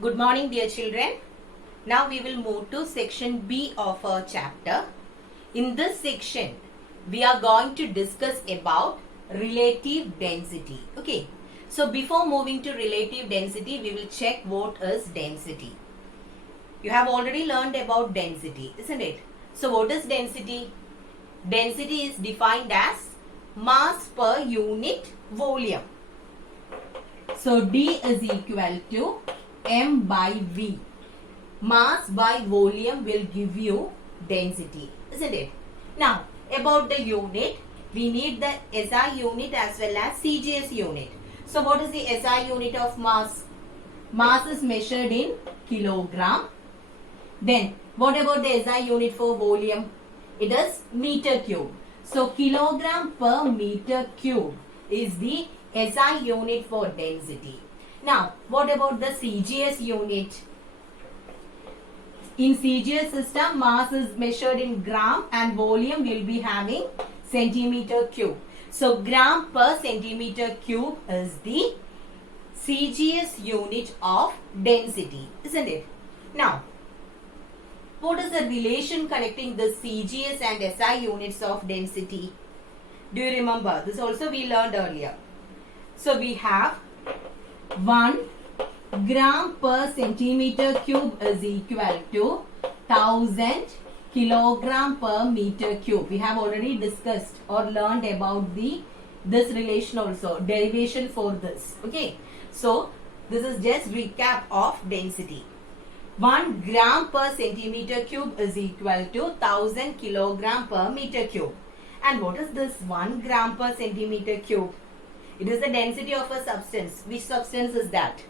Good morning, dear children. Now we will move to section B of our chapter. In this section, we are going to discuss about relative density. Okay. So before moving to relative density, we will check what is density. You have already learned about density, isn't it? So what is density? Density is defined as mass per unit volume. So D is equal to M by V. Mass by volume will give you density, isn't it? Now, about the unit, we need the SI unit as well as CGS unit. So, what is the SI unit of mass? Mass is measured in kilogram. Then, what about the SI unit for volume? It is meter cube. So, kilogram per meter cube is the SI unit for density. Now, what about the CGS unit? In CGS system, mass is measured in gram and volume will be having centimeter cube. So, gram per centimeter cube is the CGS unit of density, isn't it? Now, what is the relation connecting the CGS and SI units of density? Do you remember? This also we learned earlier. So, we have 1 gram per centimeter cube is equal to 1000 kilogram per meter cube. We have already discussed or learned about this relation also, derivation for this. Okay. So, this is just recap of density. 1 gram per centimeter cube is equal to 1000 kilogram per meter cube. And what is this 1 gram per centimeter cube? It is the density of a substance. Which substance is that?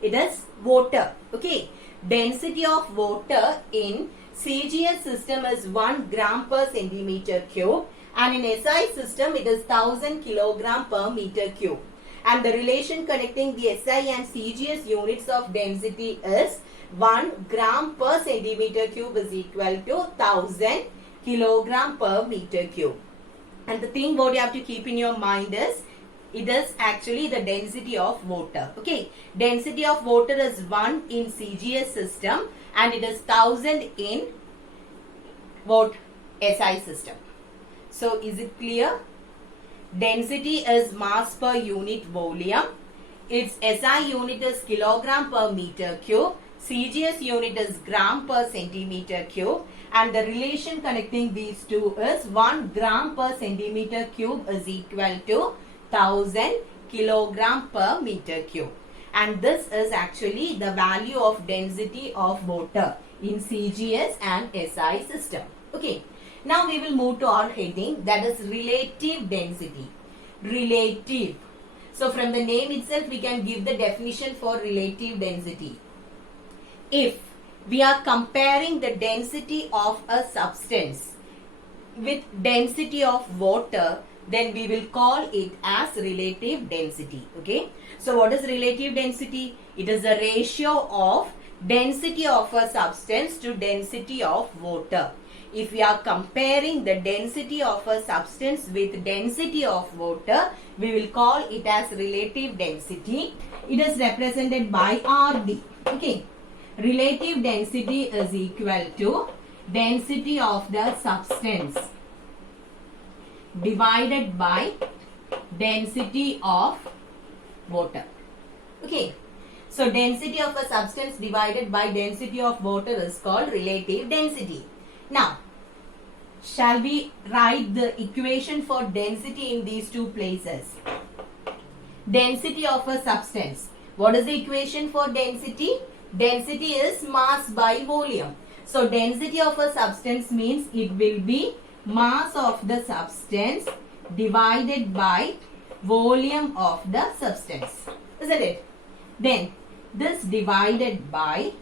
It is water. Okay. Density of water in CGS system is 1 gram per centimeter cube. And in SI system, it is 1000 kilogram per meter cube. And the relation connecting the SI and CGS units of density is 1 gram per centimeter cube is equal to 1000 kilogram per meter cube. And the thing what you have to keep in your mind is, it is actually the density of water. Okay. Density of water is 1 in CGS system and it is 1000 in what? SI system. So, is it clear? Density is mass per unit volume. Its SI unit is kilogram per meter cube. CGS unit is gram per centimeter cube. And the relation connecting these two is 1 gram per centimeter cube is equal to 1000 kilogram per meter cube. And this is actually the value of density of water in CGS and SI system. Okay. Now we will move to our heading, that is relative density. Relative. So from the name itself we can give the definition for relative density. If we are comparing the density of a substance with density of water, then we will call it as relative density. Okay. So what is relative density? It is a ratio of density of a substance to density of water. If we are comparing the density of a substance with density of water, we will call it as relative density. It is represented by RD. Okay. Relative density is equal to density of the substance divided by density of water. Okay. So, density of a substance divided by density of water is called relative density. Now, shall we write the equation for density in these two places? Density of a substance. What is the equation for density? Density is mass by volume. So, density of a substance means it will be mass of the substance divided by volume of the substance. Isn't it? Then, this divided by,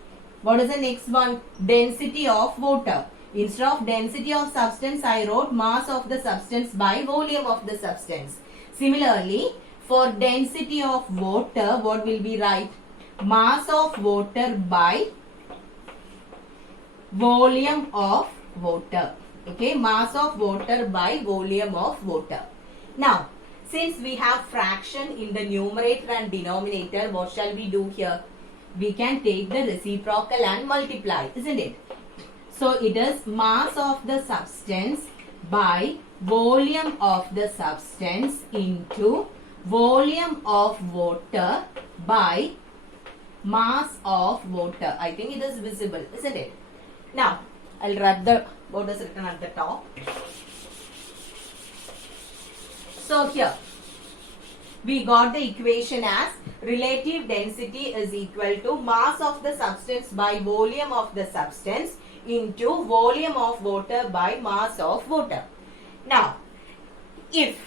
what is the next one? Density of water. Instead of density of substance, I wrote mass of the substance by volume of the substance. Similarly, for density of water, what will be right? Mass of water by volume of water. Okay, mass of water by volume of water. Now, since we have fraction in the numerator and denominator, what shall we do here? we can take the reciprocal and multiply, isn't it? So it is mass of the substance by volume of the substance into volume of water by mass of water. I think it is visible, isn't it? Now, I'll write the what is written at the top. So here, we got the equation as relative density is equal to mass of the substance by volume of the substance into volume of water by mass of water. Now, if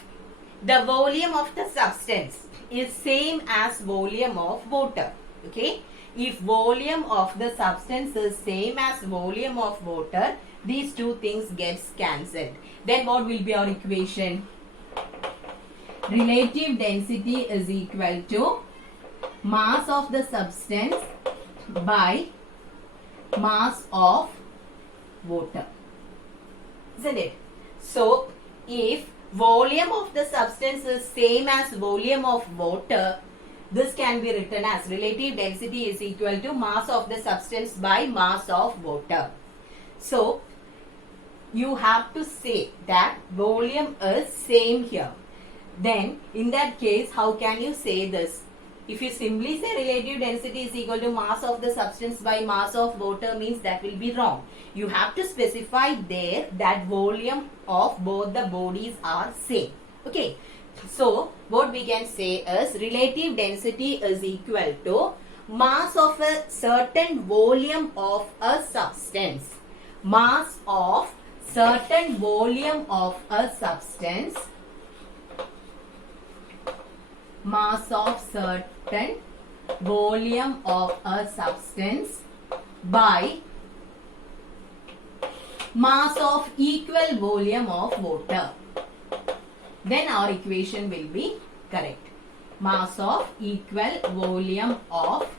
the volume of the substance is same as volume of water, okay, if volume of the substance is same as volume of water, these two things gets cancelled. Then what will be our equation? Relative density is equal to mass of the substance by mass of water, isn't it? So, if volume of the substance is same as volume of water, this can be written as relative density is equal to mass of the substance by mass of water. So, you have to say that volume is same here. Then, in that case, how can you say this? If you simply say relative density is equal to mass of the substance by mass of water, means that will be wrong. You have to specify there that volume of both the bodies are same. Okay. So, what we can say is relative density is equal to mass of a certain volume of a substance. Mass of certain volume of a substance. Mass of certain volume of a substance by mass of equal volume of water. Then our equation will be correct. Mass of equal volume of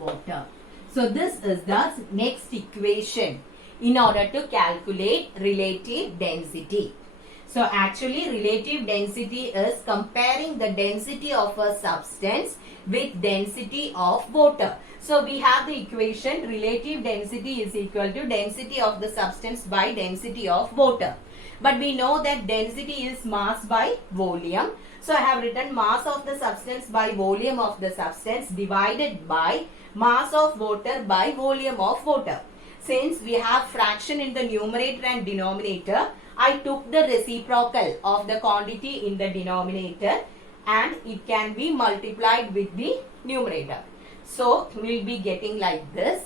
water. So this is the next equation in order to calculate relative density. So actually relative density is comparing the density of a substance with density of water. So we have the equation relative density is equal to density of the substance by density of water. But we know that density is mass by volume. So I have written mass of the substance by volume of the substance divided by mass of water by volume of water. Since we have fraction in the numerator and denominator, I took the reciprocal of the quantity in the denominator and it can be multiplied with the numerator. So we will be getting like this.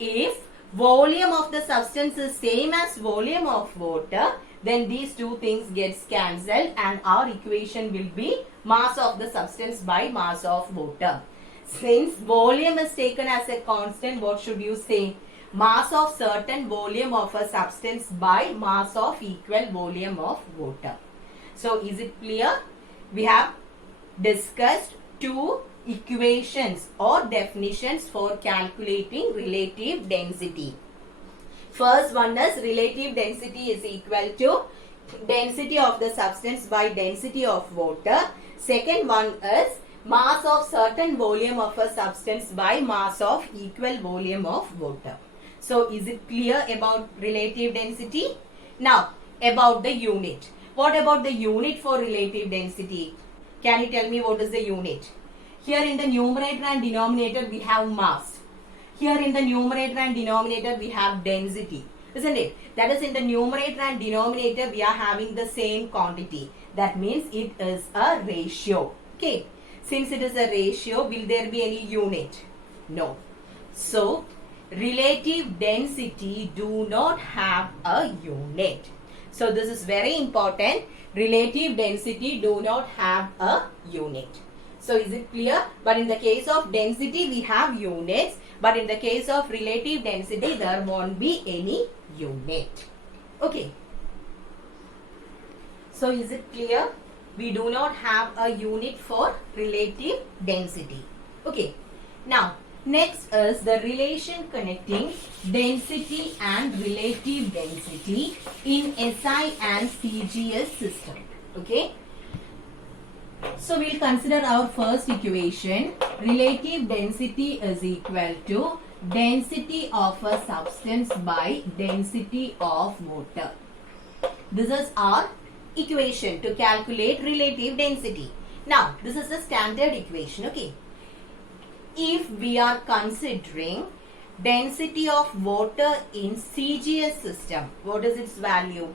If volume of the substance is same as volume of water, then these two things gets cancelled and our equation will be mass of the substance by mass of water. Since volume is taken as a constant, what should you say? Mass of certain volume of a substance by mass of equal volume of water. So is it clear? We have discussed two equations or definitions for calculating relative density. First one is relative density is equal to density of the substance by density of water. Second one is mass of certain volume of a substance by mass of equal volume of water. So is it clear about relative density? Now about the unit. What about the unit for relative density? Can you tell me what is the unit? Here in the numerator and denominator we have mass. Here in the numerator and denominator we have density, isn't it? That is, in the numerator and denominator we are having the same quantity. That means it is a ratio. Okay. Since it is a ratio, will there be any unit? No. So, relative density do not have a unit. So, this is very important. Relative density do not have a unit. So, is it clear? But in the case of density, we have units. But in the case of relative density, there won't be any unit. Okay. So, is it clear? We do not have a unit for relative density. Okay. Now, next is the relation connecting density and relative density in SI and CGS system. Okay. So we'll consider our first equation. Relative density is equal to density of a substance by density of water. This is our equation to calculate relative density. Now, this is the standard equation, okay? If we are considering density of water in CGS system, what is its value?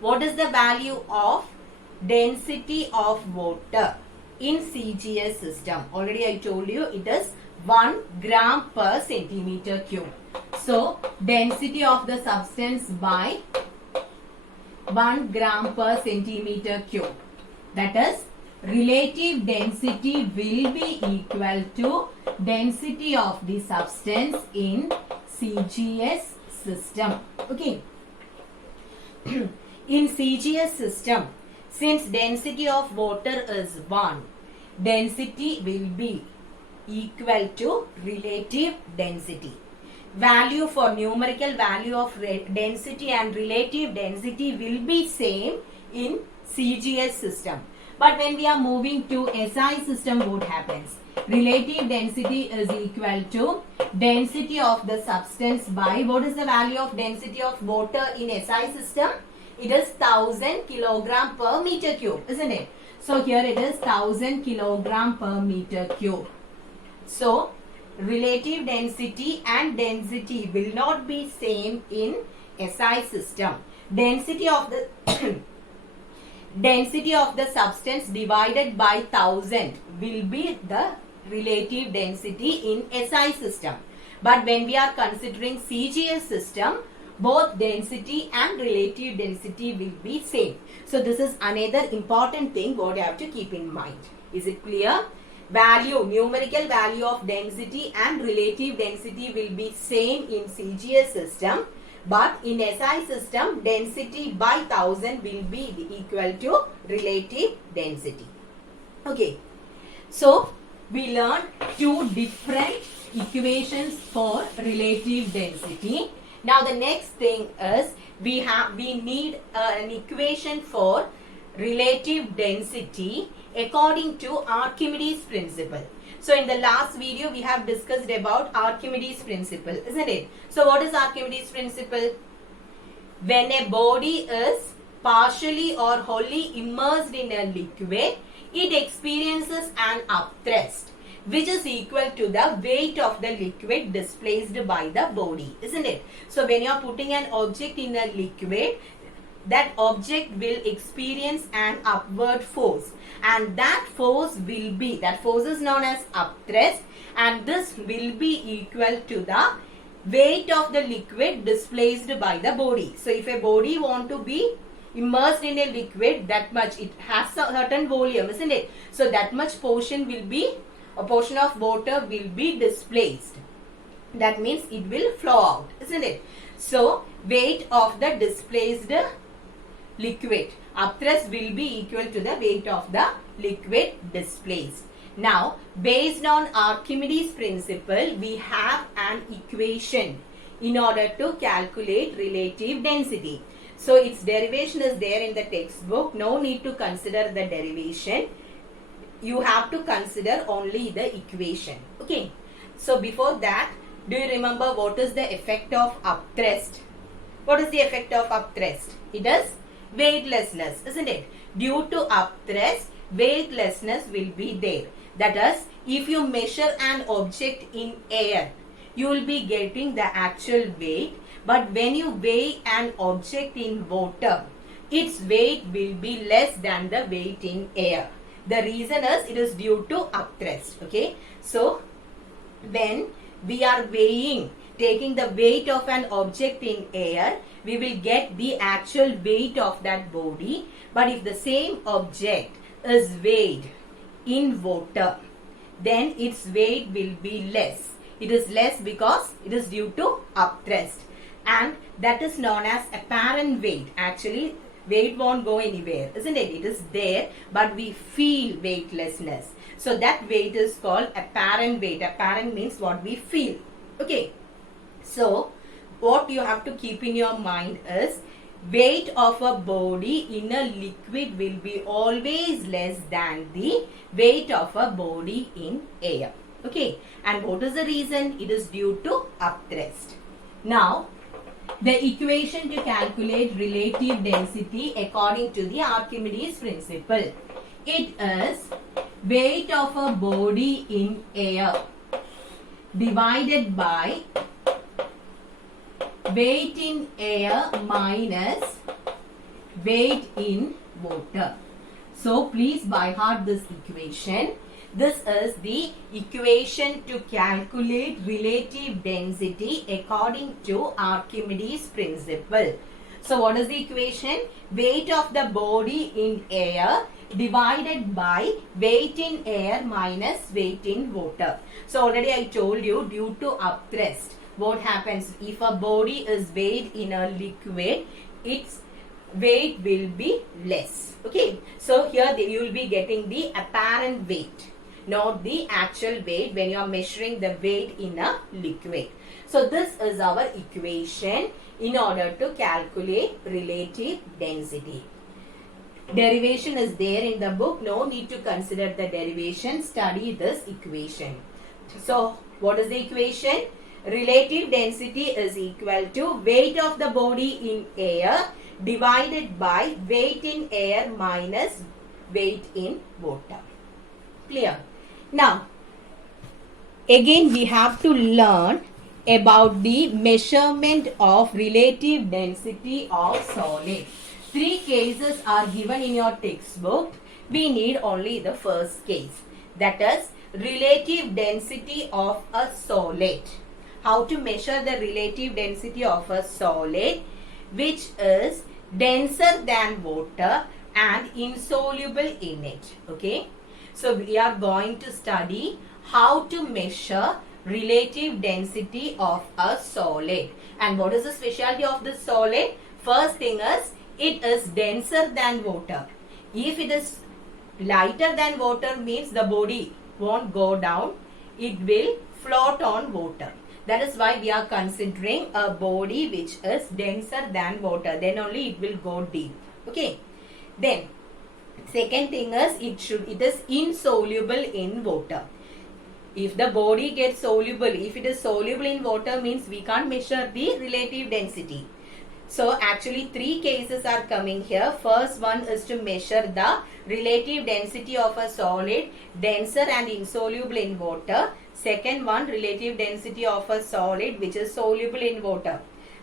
What is the value of density of water in CGS system? Already I told you it is 1 gram per centimeter cube. So, density of the substance by 1 gram per centimeter cube. That is, relative density will be equal to density of the substance in CGS system. Okay. In CGS system, since density of water is 1, density will be equal to relative density. Value for numerical value of density and relative density will be same in CGS system. But when we are moving to SI system, what happens? Relative density is equal to density of the substance by, what is the value of density of water in SI system? It is 1000 kilogram per meter cube, isn't it? So here it is 1000 kilogram per meter cube. So relative density and density will not be same in SI system. Density of the density of the substance divided by 1000 will be the relative density in SI system. But when we are considering CGS system, both density and relative density will be same. So this is another important thing what you have to keep in mind. Is it clear? Value, numerical value of density and relative density will be same in CGS system, but in SI system, density by 1000 will be equal to relative density. Okay. So we learned two different equations for relative density. Now the next thing is we need an equation for relative density according to Archimedes principle. So in the last video we have discussed about Archimedes principle, isn't it? So what is Archimedes principle? When a body is partially or wholly immersed in a liquid, it experiences an upthrust which is equal to the weight of the liquid displaced by the body, isn't it? So when you are putting an object in a liquid, that object will experience an upward force, and that force is known as upthrust, and this will be equal to the weight of the liquid displaced by the body. So if a body want to be immersed in a liquid, that much, it has a certain volume, isn't it? So that much portion will be, a portion of water will be displaced. That means it will flow out, isn't it? So weight of the displaced liquid, upthrust will be equal to the weight of the liquid displaced. Now, based on Archimedes principle, we have an equation in order to calculate relative density. So its derivation is there in the textbook. No need to consider the derivation. You have to consider only the equation. Okay. So before that, do you remember what is the effect of upthrust? What is the effect of upthrust? It is weightlessness, isn't it? Due to upthrust, weightlessness will be there. That is, if you measure an object in air, you will be getting the actual weight. But when you weigh an object in water, its weight will be less than the weight in air. The reason is it is due to upthrust. Okay. So when we are weighing, taking the weight of an object in air, we will get the actual weight of that body. But if the same object is weighed in water, then its weight will be less. It is less because it is due to upthrust, and that is known as apparent weight. Actually, weight won't go anywhere, isn't it? It is there, but we feel weightlessness. So that weight is called apparent weight. Apparent means what we feel. Okay. So what you have to keep in your mind is, weight of a body in a liquid will be always less than the weight of a body in air. Okay, and what is the reason? It is due to upthrust. Now, the equation to calculate relative density according to the Archimedes principle. It is weight of a body in air divided by weight in air minus weight in water. So please by heart this equation. This is the equation to calculate relative density according to Archimedes principle. So what is the equation? Weight of the body in air divided by weight in air minus weight in water. So already I told you, due to upthrust, what happens if a body is weighed in a liquid, its weight will be less. Okay, so here you will be getting the apparent weight, not the actual weight when you are measuring the weight in a liquid. So this is our equation in order to calculate relative density. Derivation is there in the book. No need to consider the derivation. Study this equation. So what is the equation? Relative density is equal to weight of the body in air divided by weight in air minus weight in water. Clear? Now, again we have to learn about the measurement of relative density of solid. 3 cases are given in your textbook. We need only the first case. That is relative density of a solid. How to measure the relative density of a solid which is denser than water and insoluble in it. Okay. So we are going to study how to measure relative density of a solid. And what is the specialty of this solid? First thing is, it is denser than water. If it is lighter than water means the body won't go down. It will float on water. That is why we are considering a body which is denser than water. Then only it will go deep. Okay. Then second thing is it is insoluble in water. If the body gets soluble, if it is soluble in water means we can't measure the relative density. So actually 3 cases are coming here. First one is to measure the relative density of a solid denser and insoluble in water. Second one, relative density of a solid which is soluble in water.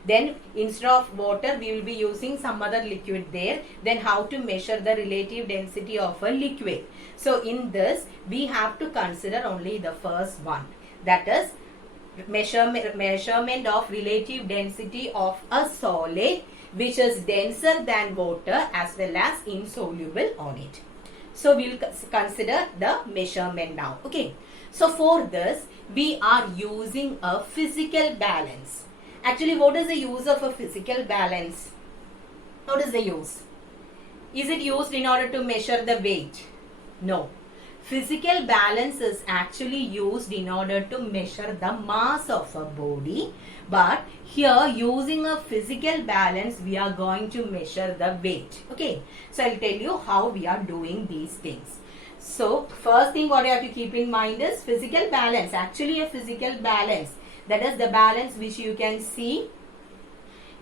Then instead of water we will be using some other liquid there. Then how to measure the relative density of a liquid. So in this we have to consider only the first one. That is measurement of relative density of a solid which is denser than water as well as insoluble on it. So we will consider the measurement now. Okay. So for this we are using a physical balance. Actually, what is the use of a physical balance? What is the use? Is it used in order to measure the weight? No. Physical balance is actually used in order to measure the mass of a body. But here using a physical balance we are going to measure the weight. Okay. So I'll tell you how we are doing these things. So first thing what you have to keep in mind is physical balance. Actually a physical balance. That is the balance which you can see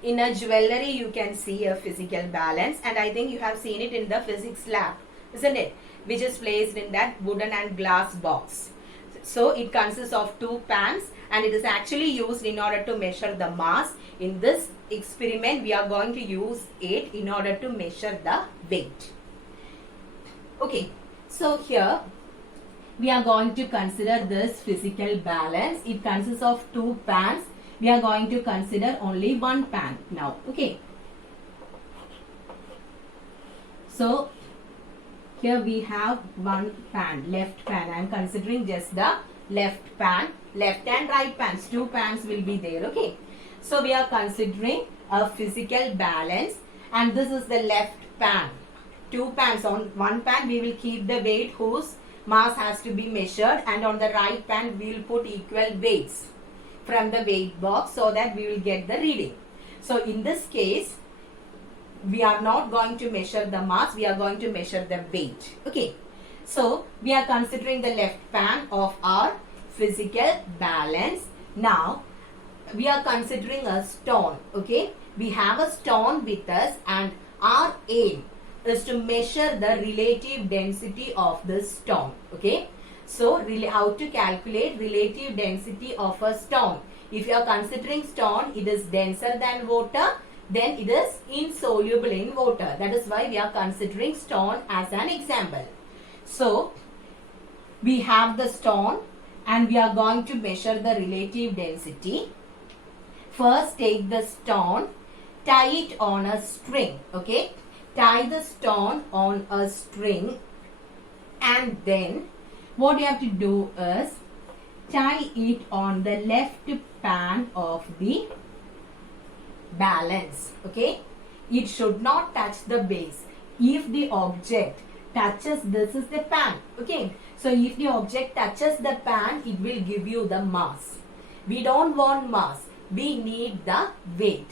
in a jewelry. You can see a physical balance. And I think you have seen it in the physics lab. Isn't it? Which is placed in that wooden and glass box. So it consists of 2 pans and it is actually used in order to measure the mass. In this experiment we are going to use it in order to measure the weight. Okay. So here we are going to consider this physical balance. It consists of 2 pans. We are going to consider only 1 pan now. Okay. So here we have 1 pan, left pan. I am considering just the left pan. Left and right pans. 2 pans will be there. Okay. So we are considering a physical balance and this is the left pan. 2 pans. On 1 pan we will keep the weight whose mass has to be measured, and on the right pan we will put equal weights from the weight box so that we will get the reading. So in this case we are not going to measure the mass, we are going to measure the weight. Okay. So we are considering the left pan of our physical balance. Now we are considering a stone. Okay. We have a stone with us and our aim is to measure the relative density of this stone. Okay. So how to calculate relative density of a stone? If you are considering stone, it is denser than water, then it is insoluble in water. That is why we are considering stone as an example. So we have the stone and we are going to measure the relative density. First take the stone, tie it on a string. Okay, tie the stone on a string, and then what you have to do is tie it on the left pan of the balance. Okay, it should not touch the base. If the object touches, this is the pan. Okay, so if the object touches the pan, it will give you the mass. We don't want mass, we need the weight.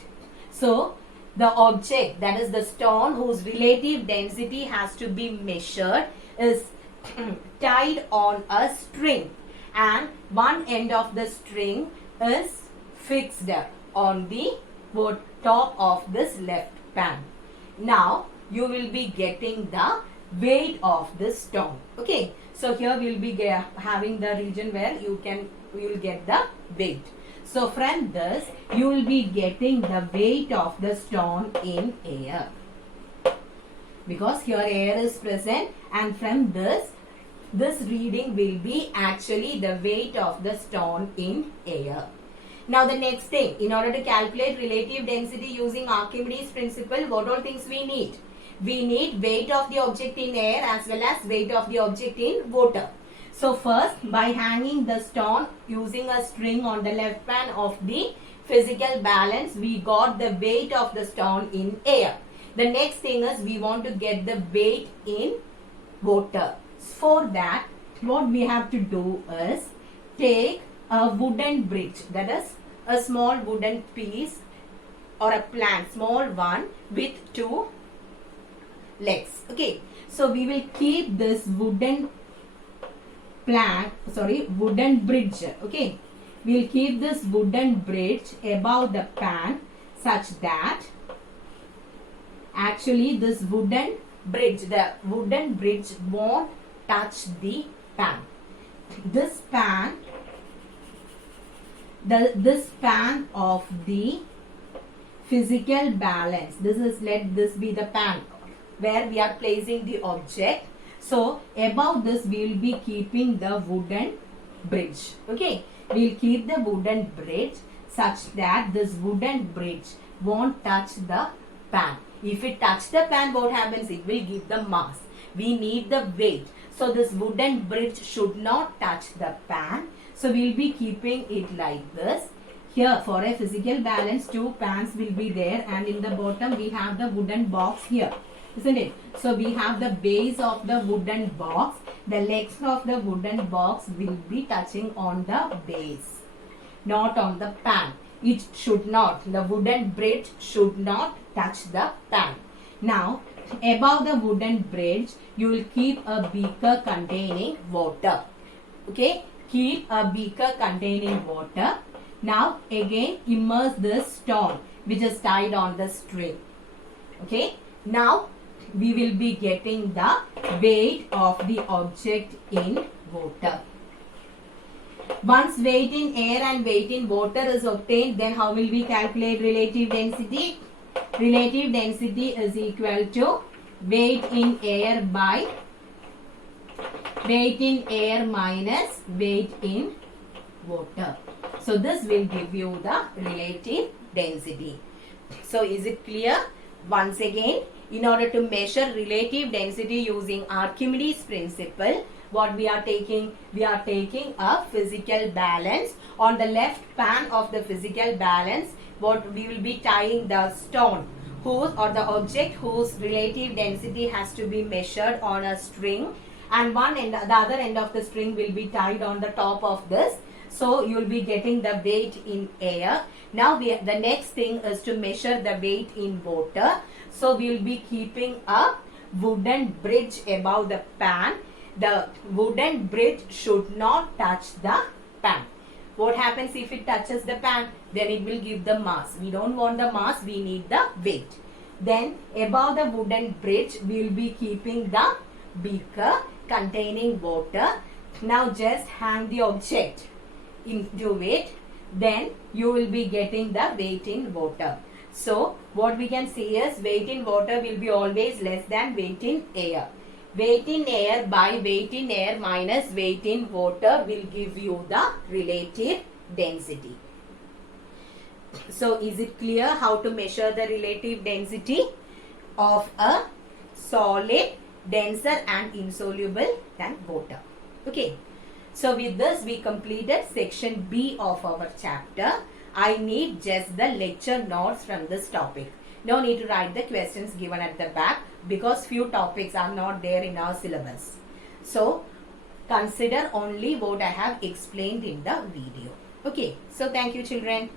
So the object, that is the stone whose relative density has to be measured, is tied on a string, and one end of the string is fixed on the top of this left pan. Now you will be getting the weight of this stone. Okay, so here we will be having the region where you will get the weight. So from this you will be getting the weight of the stone in air, because here air is present, and from this reading will be actually the weight of the stone in air. Now the next thing, in order to calculate relative density using Archimedes principle, what all things we need? We need weight of the object in air as well as weight of the object in water. So first, by hanging the stone using a string on the left pan of the physical balance, we got the weight of the stone in air. The next thing is we want to get the weight in water. For that, what we have to do is take a wooden bridge, that is a small wooden piece or a plank, small one with two legs. Okay, so we will keep this wooden bridge. Okay, we will keep this wooden bridge above the pan such that actually the wooden bridge won't touch the pan. This pan of the physical balance, let this be the pan where we are placing the object. So above this we will be keeping the wooden bridge. Okay, we will keep the wooden bridge such that this wooden bridge won't touch the pan. If it touch the pan, what happens? It will give the mass. We need the weight. So this wooden bridge should not touch the pan. So we will be keeping it like this. Here for a physical balance, two pans will be there, and in the bottom we have the wooden box here, isn't it? So we have the base of the wooden box. The legs of the wooden box will be touching on the base, not on the pan. It should not, the wooden bridge should not touch the pan. Now above the wooden bridge you will keep a beaker containing water. Okay, keep a beaker containing water. Now again immerse this stone which is tied on the string. Okay, now we will be getting the weight of the object in water. Once weight in air and weight in water is obtained, then how will we calculate relative density? Relative density is equal to weight in air by weight in air minus weight in water. So this will give you the relative density. So is it clear? Once again, in order to measure relative density using Archimedes principle, what we are taking? We are taking a physical balance. On the left pan of the physical balance, what we will be tying the stone the object whose relative density has to be measured on a string, and the other end of the string will be tied on the top of this. So you will be getting the weight in air. Now the next thing is to measure the weight in water. So we will be keeping a wooden bridge above the pan. The wooden bridge should not touch the pan. What happens if it touches the pan? Then it will give the mass. We don't want the mass, we need the weight. Then above the wooden bridge, we will be keeping the beaker containing water. Now just hang the object into it. Then you will be getting the weight in water. So what we can see is weight in water will be always less than weight in air. Weight in air by weight in air minus weight in water will give you the relative density. So is it clear how to measure the relative density of a solid, denser and insoluble than water? Okay. So with this we completed section B of our chapter. I need just the lecture notes from this topic. No need to write the questions given at the back because few topics are not there in our syllabus. So consider only what I have explained in the video. Okay. So thank you children.